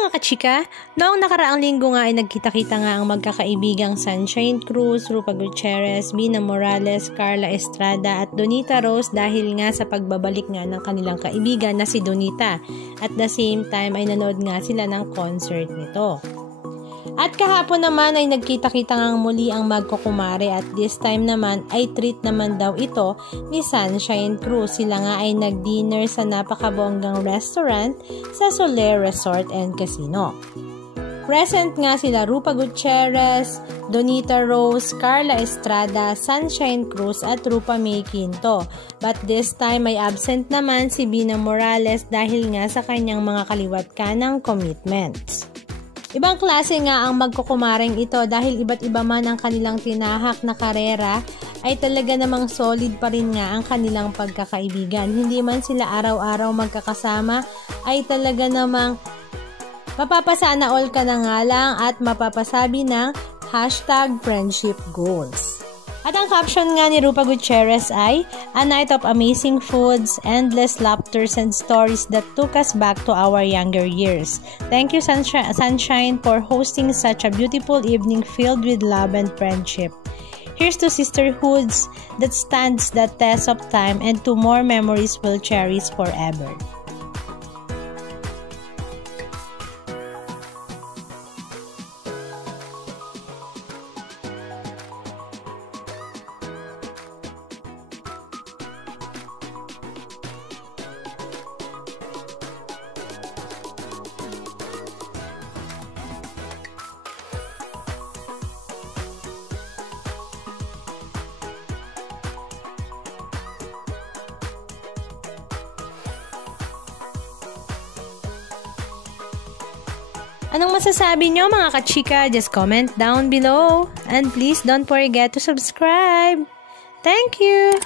mga kachika, noong nakaraang linggo nga ay nagkita-kita nga ang magkakaibigang Sunshine Cruz, Rupa Gutierrez, Bina Morales, Carla Estrada at Donita Rose dahil nga sa pagbabalik nga ng kanilang kaibigan na si Donita. At the same time ay nanood nga sila ng concert nito. At kahapon naman ay nagkita-kita nga muli ang magkukumare at this time naman ay treat naman daw ito ni Sunshine Cruz. Sila nga ay nag-dinner sa napakabonggang restaurant sa Soler Resort and Casino. Present nga sila Rupa Gutierrez, Donita Rose, Carla Estrada, Sunshine Cruz at Rupa May Quinto. But this time ay absent naman si Bina Morales dahil nga sa kanyang mga kaliwat kanang commitments. Ibang klase nga ang magkukumareng ito dahil iba't iba man ang kanilang tinahak na karera ay talaga namang solid pa rin nga ang kanilang pagkakaibigan. Hindi man sila araw-araw magkakasama ay talaga namang mapapasana all ka na nga lang at mapapasabi ng #friendshipgoals. At ang caption nga ni Rupa Gutierrez ay, "A night of amazing foods, endless laughters and stories that took us back to our younger years. Thank you Sunshine for hosting such a beautiful evening filled with love and friendship. Here's to sisterhoods that stands the test of time and to more memories we'll cherish forever." Anong masasabi nyo mga kachika? Just comment down below. And please don't forget to subscribe. Thank you!